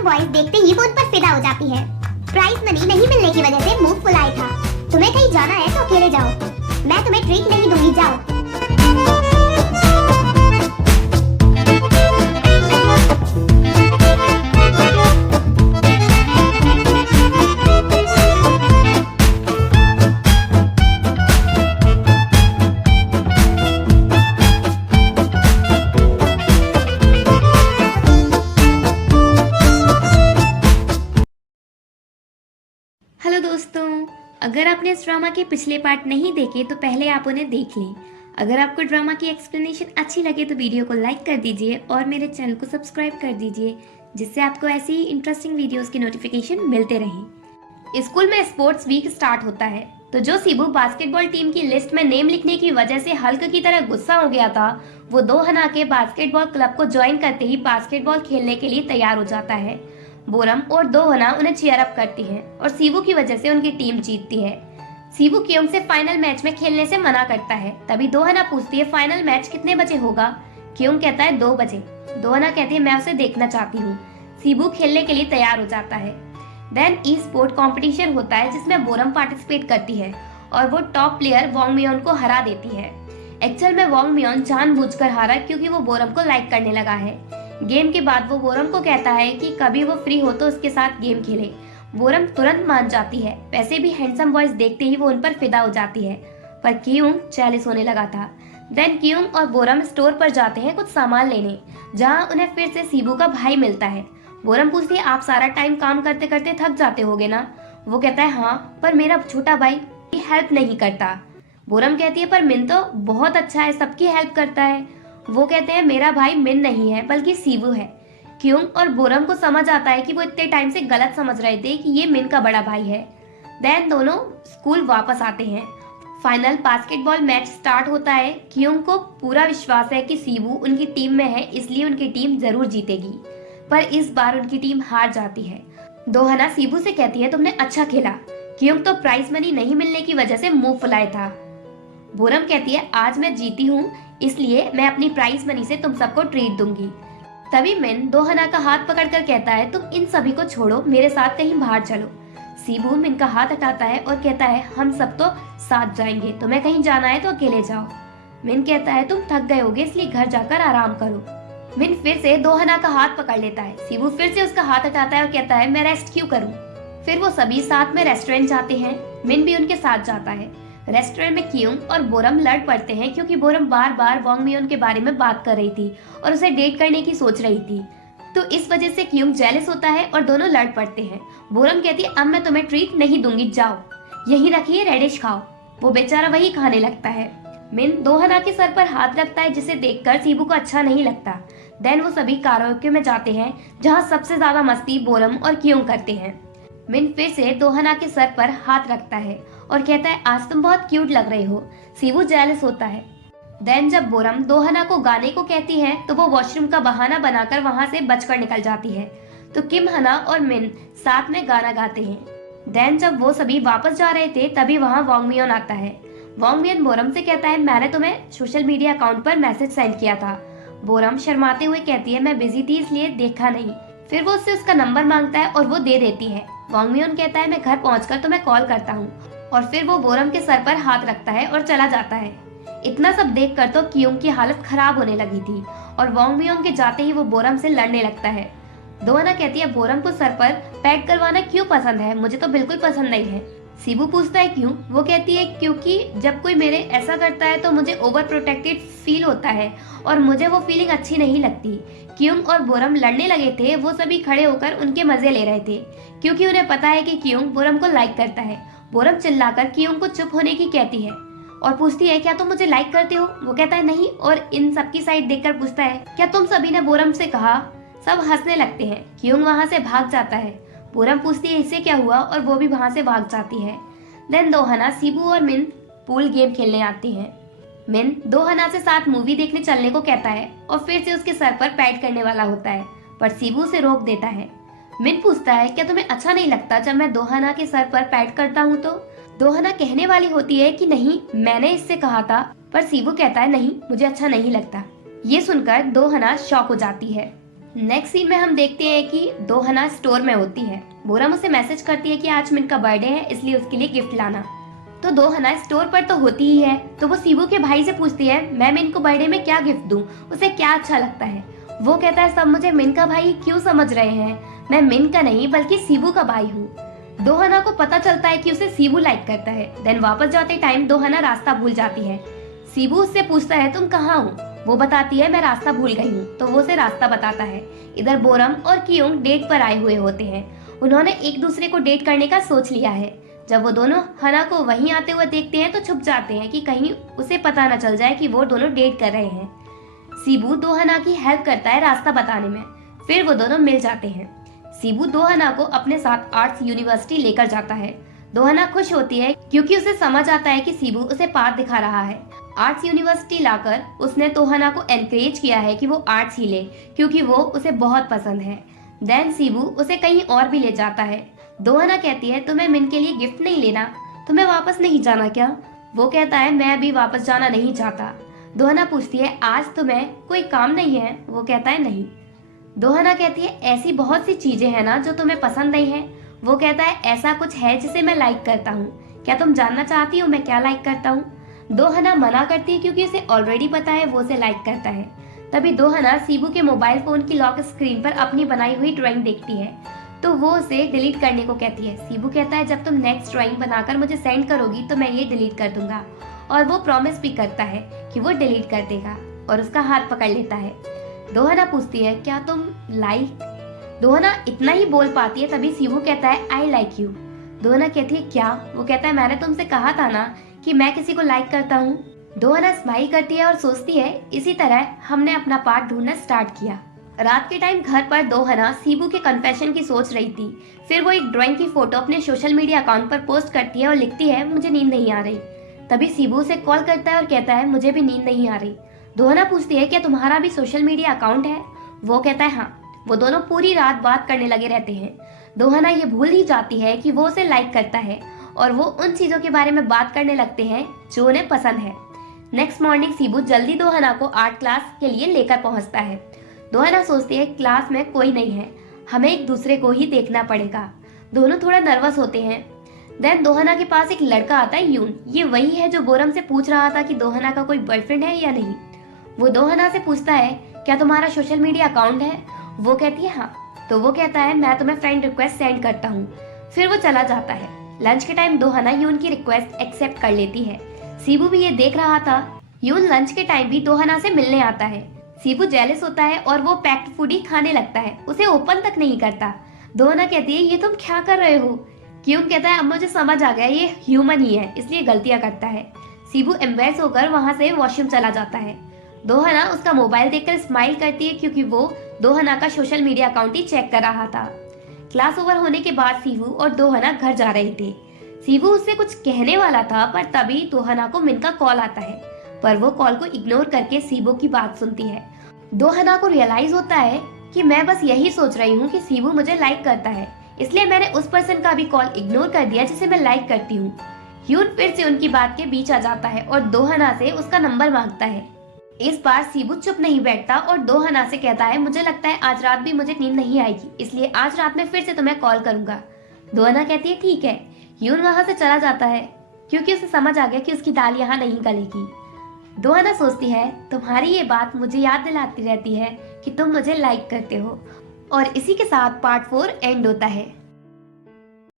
Handsome boys देखते ही वो उन पर फिदा हो जाती है। प्राइज मनी नहीं मिलने की वजह से मुंह फुलाए था। तुम्हें कहीं जाना है तो अकेले जाओ, मैं तुम्हें ट्रीट नहीं दूंगी, जाओ। हेलो दोस्तों, अगर आपने इस ड्रामा के पिछले पार्ट नहीं देखे तो पहले आप उन्हें देख लें। अगर आपको ड्रामा की एक्सप्लेनेशन अच्छी लगे तो वीडियो को लाइक कर दीजिए और मेरे चैनल को सब्सक्राइब कर दीजिए, जिससे आपको ऐसी ही इंटरेस्टिंग वीडियोस की नोटिफिकेशन मिलते रहें। स्कूल में स्पोर्ट्स वीक स्टार्ट होता है, तो जो सीबू बास्केटबॉल टीम की लिस्ट में नेम लिखने की वजह से हल्क की तरह गुस्सा हो गया था, वो दोहना के बास्केटबॉल क्लब को ज्वाइन करते ही बास्केटबॉल खेलने के लिए तैयार हो जाता है। बोरम और दोहना उन्हें चीयर अप करती हैं और सीबू की वजह से उनकी टीम जीतती है। सीबू क्योंग से फाइनल मैच में खेलने से मना करता है। तभी दोहना पूछती है फाइनल मैच कितने बजे होगा। क्योंग कहता है 2 बजे। दोहना कहती है मैं उसे देखना चाहती हूँ। सीबू खेलने के लिए तैयार हो जाता है। देन ई स्पोर्ट कॉम्पिटिशन होता है जिसमें बोरम पार्टिसिपेट करती है और वो टॉप प्लेयर वोंग मियोन को हरा देती है। एक्चुअल में वोंग मियोन जानबूझकर हारा क्योंकि वो बोरम को लाइक करने लगा है। गेम के बाद वो बोरम को कहता है कि कभी वो फ्री हो तो उसके साथ गेम खेले। बोरम तुरंत मान जाती है। वैसे भी हैंडसम बॉयज देखते ही वो उन पर फिदा हो जाती है, पर क्यूंग जेलस होने लगा था। देन क्यूंग और बोरम स्टोर पर जाते हैं कुछ सामान लेने, जहाँ उन्हें फिर से सीबू का भाई मिलता है। बोरम पूछती है आप सारा टाइम काम करते करते थक जाते होगे ना। वो कहता है हाँ, पर मेरा छोटा भाई हेल्प नहीं करता। बोरम कहती है पर मिन तो बहुत अच्छा है, सबकी हेल्प करता है। वो कहते हैं मेरा भाई मिन नहीं है बल्कि सीबू है। क्योंग और बोरम को समझ आता है कि वो इतने टाइम से गलत समझ रहे थे कि ये मिन का बड़ा भाई है। देन दोनों स्कूल वापस आते हैं। फाइनल बास्केटबॉल मैच स्टार्ट होता है। क्योंग को पूरा विश्वास है कि सीबू उनकी टीम में है, इसलिए उनकी टीम जरूर जीतेगी, पर इस बार उनकी टीम हार जाती है। दोहना सीबू से कहती है तुमने अच्छा खेला। क्योंग तो प्राइज मनी नहीं मिलने की वजह से मुंह फुलाए था। बोरम कहती है आज मैं जीती हूँ, इसलिए मैं अपनी प्राइज मनी से तुम सबको ट्रीट दूंगी। तभी मिन दोहना का हाथ पकड़कर कहता है तुम इन सभी को छोड़ो, मेरे साथ कहीं बाहर चलो। सीबू मिन का हाथ हटाता है और कहता है हम सब तो साथ जाएंगे, तुम्हें कहीं जाना है तो अकेले जाओ। मिन कहता है तुम थक गए होगे इसलिए घर जाकर आराम करो। मिन फिर से दोहना का हाथ पकड़ लेता है। सीबू फिर से उसका हाथ हटाता है और कहता है मैं रेस्ट क्यों करूं। फिर वो सभी साथ में रेस्टोरेंट जाते हैं। मिन भी उनके साथ जाता है। रेस्टोरेंट में क्यूंग और बोरम लड़ पड़ते हैं क्योंकि बोरम बार बार वोंग मियोन के बारे में बात कर रही थी और उसे डेट करने की सोच रही थी, तो इस वजह से क्यूंग जेलस होता है और दोनों लड़ पड़ते हैं। बोरम कहती है अब मैं तुम्हें ट्रीट नहीं दूंगी, जाओ यहीं रखिए रेडिश खाओ। वो बेचारा वही खाने लगता है। मिन दोहना के सर पर हाथ रखता है जिसे देखकर सीबू को अच्छा नहीं लगता। देन वो सभी काराओके में जाते हैं जहाँ सबसे ज्यादा मस्ती बोरम और क्यूंग करते हैं। मिन फिर से दोहना के सर पर हाथ रखता है और कहता है आज तुम बहुत क्यूट लग रहे हो। सीबू जेलस होता है। देन जब बोरम दोहना को गाने को कहती है तो वो वॉशरूम का बहाना बनाकर वहां से बचकर निकल जाती है, तो किम हना और मिन साथ में गाना गाते हैं। देन जब वो सभी वापस जा रहे थे तभी वहाँ वोंग मियोन आता है। वोंग मियोन बोरम से कहता है मैंने तुम्हें सोशल मीडिया अकाउंट पर मैसेज सेंड किया था। बोरम शर्माते हुए कहती है मैं बिजी थी इसलिए देखा नहीं। फिर वो उससे उसका नंबर मांगता है और वो दे देती है। वोंग मियोन कहता है मैं घर पहुंचकर तुम्हें कॉल करता हूँ, और फिर वो बोरम के सर पर हाथ रखता है और चला जाता है। इतना सब देखकर तो क्यूंग की हालत खराब होने लगी थी और वोंग मियोन के जाते ही वो बोरम से लड़ने लगता है। दोहना कहती है बोरम को सर पर पैड करवाना क्यों पसंद है, मुझे तो बिल्कुल पसंद नहीं है। सीबू पूछता है क्यों। वो कहती है क्योंकि जब कोई मेरे ऐसा करता है तो मुझे ओवर प्रोटेक्टेड फील होता है और मुझे वो फीलिंग अच्छी नहीं लगती। क्यूंग और बोरम लड़ने लगे थे। वो सभी खड़े होकर उनके मजे ले रहे थे क्योंकि उन्हें पता है कि क्यूंग बोरम को लाइक करता है। बोरम चिल्लाकर क्यूंग को चुप होने की कहती है और पूछती है क्या तुम मुझे लाइक करते हो। वो कहता है नहीं और इन सबकी साइड देखकर पूछता है क्या तुम सभी ने बोरम से कहा। सब हंसने लगते हैं। क्यूंग वहाँ से भाग जाता है। बोरम पूछती है इससे क्या हुआ और वो भी वहाँ से भाग जाती है। देन दोहना, सीबू और मिन पूल गेम खेलने आती हैं। मिन दोहना से साथ मूवी देखने चलने को कहता है और फिर से उसके सर पर पैड करने वाला होता है, पर सीबू उसे रोक देता है। मिन पूछता है क्या तुम्हें अच्छा नहीं लगता जब मैं दोहना के सर पर पैड करता हूँ तो। दोहना कहने वाली होती है कि नहीं मैंने इससे कहा था, पर सीबू कहता है नहीं मुझे अच्छा नहीं लगता। ये सुनकर दोहना शॉक हो जाती है। नेक्स्ट सीन में हम देखते हैं कि दोहना स्टोर में होती है। बोरम उसे मैसेज करती है कि आज मिन का बर्थडे है, इसलिए उसके लिए गिफ्ट लाना। तो दोहना स्टोर पर तो होती ही है, तो वो सीबू के भाई से पूछती है मैं मिन को बर्थडे में क्या गिफ्ट दूं, उसे क्या अच्छा लगता है। वो कहता है सब मुझे मिन का भाई क्यों समझ रहे हैं, मैं मिन का नहीं बल्कि सीबू का भाई हूँ। दोहना को पता चलता है कि उसे सीबू लाइक करता है। देन वापस जाते टाइम दोहना रास्ता भूल जाती है। सीबू उससे पूछता है तुम कहाँ हो, वो बताती है मैं रास्ता भूल गई हूँ, तो वो उसे रास्ता बताता है। इधर बोरम और कियोंग डेट पर आए हुए होते हैं। उन्होंने एक दूसरे को डेट करने का सोच लिया है। जब वो दोनों हना को वहीं आते हुए देखते हैं तो छुप जाते हैं कि कहीं उसे पता न चल जाए कि वो दोनों डेट कर रहे हैं। सीबू दोहना की हेल्प करता है रास्ता बताने में, फिर वो दोनों मिल जाते हैं। सीबू दोहना को अपने साथ आर्ट्स यूनिवर्सिटी लेकर जाता है। दोहना खुश होती है क्योंकि उसे समझ आता है कि सीबू उसे पाथ दिखा रहा है। आर्ट्स यूनिवर्सिटी लाकर उसने दोहना को एनकरेज किया है कि वो आर्ट्स ही ले क्योंकि वो उसे बहुत पसंद है। देन सीबू उसे कहीं और भी ले जाता है। दोहना कहती है तुम्हें मिन के लिए गिफ्ट नहीं लेना, तुम्हें वापस नहीं जाना क्या? वो कहता है मैं अभी वापस जाना नहीं चाहता। दोहना पूछती है आज तुम्हें कोई काम नहीं है? वो कहता है नहीं। दोहना कहती है ऐसी बहुत सी चीजें हैं ना जो तुम्हें पसंद नहीं है। वो कहता है ऐसा कुछ है जिसे मैं लाइक करता हूँ, क्या तुम जानना चाहती हो मैं क्या लाइक करता हूँ? दोहना मना करती है क्योंकि उसे ऑलरेडी पता है वो उसे लाइक करता है। तभी दोहना सीबू के मोबाइल फोन की लॉक स्क्रीन पर अपनी बनाई हुई ड्राइंग देखती है, तो वो उसे डिलीट करने को कहती है। सीबू कहता है जब तुम नेक्स्ट ड्राइंग बनाकर मुझे सेंड करोगी तो मैं ये डिलीट कर दूंगा, और वो प्रॉमिस भी करता है कि वो डिलीट कर देगा और उसका हाथ पकड़ लेता है। दोहना पूछती है क्या तुम लाइक? दोहना इतना ही बोल पाती है, तभी सीबू कहता है आई लाइक यू। दोहना कहती है क्या? वो कहता है मैंने तुमसे कहा था ना कि मैं किसी को लाइक करता हूँ। दोहना स्माइल करती है और सोचती है इसी तरह हमने अपना पार्ट ढूंढना स्टार्ट किया। रात के टाइम घर पर दोहना सीबू के कन्फेशन की सोच रही थी। फिर वो एक ड्राइंग की फोटो अपने सोशल मीडिया अकाउंट पर पोस्ट करती है और लिखती है मुझे नींद नहीं आ रही। तभी सीबू उसे कॉल करता है और कहता है मुझे भी नींद नहीं आ रही। दोहना पूछती है क्या तुम्हारा भी सोशल मीडिया अकाउंट है? वो कहता है हाँ। वो दोनों पूरी रात बात करने लगे रहते हैं। दोहना ये भूल ही जाती है कि वो उसे लाइक करता है और वो उन चीजों के बारे में बात करने लगते हैं जो उन्हें पसंद है। नेक्स्ट मॉर्निंग सीबू जल्दी दोहना को आर्ट क्लास के लिए लेकर पहुंचता है। दोहना सोचती है क्लास में कोई नहीं है, हमें एक दूसरे को ही देखना पड़ेगा। दोनों थोड़ा नर्वस होते हैं। देन दोहना के पास एक लड़का आता है यून। ये वही है जो बोरम से पूछ रहा था कि दोहना का कोई बॉयफ्रेंड है या नहीं। वो दोहना से पूछता है क्या तुम्हारा सोशल मीडिया अकाउंट है? वो कहती है हाँ। तो वो कहता है मैं तुम्हें फ्रेंड रिक्वेस्ट सेंड करता हूँ। फिर वो चला जाता है। लंच के टाइम दोहना यून की रिक्वेस्ट एक्सेप्ट कर लेती है। सीबू भी ये देख रहा था। यून लंच के टाइम भी दोहना से मिलने आता है। सीबू जेलस होता है और वो पैक्ड फूड ही खाने लगता है, उसे ओपन तक नहीं करता। दोहना कहती है ये तुम क्या कर रहे हो? क्यों कहता है अब मुझे समझ आ गया ये ह्यूमन ही है, इसलिए गलतियां करता है। सीबू एम्बेरस होकर वहां से वॉशरूम चला जाता है। दोहना उसका मोबाइल देखकर स्माइल करती है क्योंकि वो दोहना का सोशल मीडिया अकाउंट ही चेक कर रहा था। क्लास ओवर होने के बाद सीबू और दोहना घर जा रहे थे। सीबू उससे कुछ कहने वाला था पर तभी दोहना को मिन का कॉल आता है, पर वो कॉल को इग्नोर करके सीबू की बात सुनती है। दोहना को रियलाइज होता है कि मैं बस यही सोच रही हूँ कि सीबू मुझे लाइक करता है, इसलिए मैंने उस पर्सन का भी कॉल इग्नोर कर दिया जिसे मैं लाइक करती हूँ। ह्यून फिर से उनकी बात के बीच आ जाता है और दोहना से उसका नंबर मांगता है। इस बार सीबू चुप नहीं बैठता और दोहना से कहता है मुझे लगता है आज रात भी मुझे नींद नहीं आएगी, इसलिए आज रात में फिर से तुम्हें कॉल करूंगा। दोहना कहती है ठीक है। ह्यून वहां से चला जाता है क्योंकि उसे समझ आ गया कि उसकी दाल यहाँ नहीं गलेगी। दोहना सोचती है तुम्हारी ये बात मुझे याद दिलाती रहती है कि तुम मुझे लाइक करते हो। और इसी के साथ पार्ट 4 एंड होता है।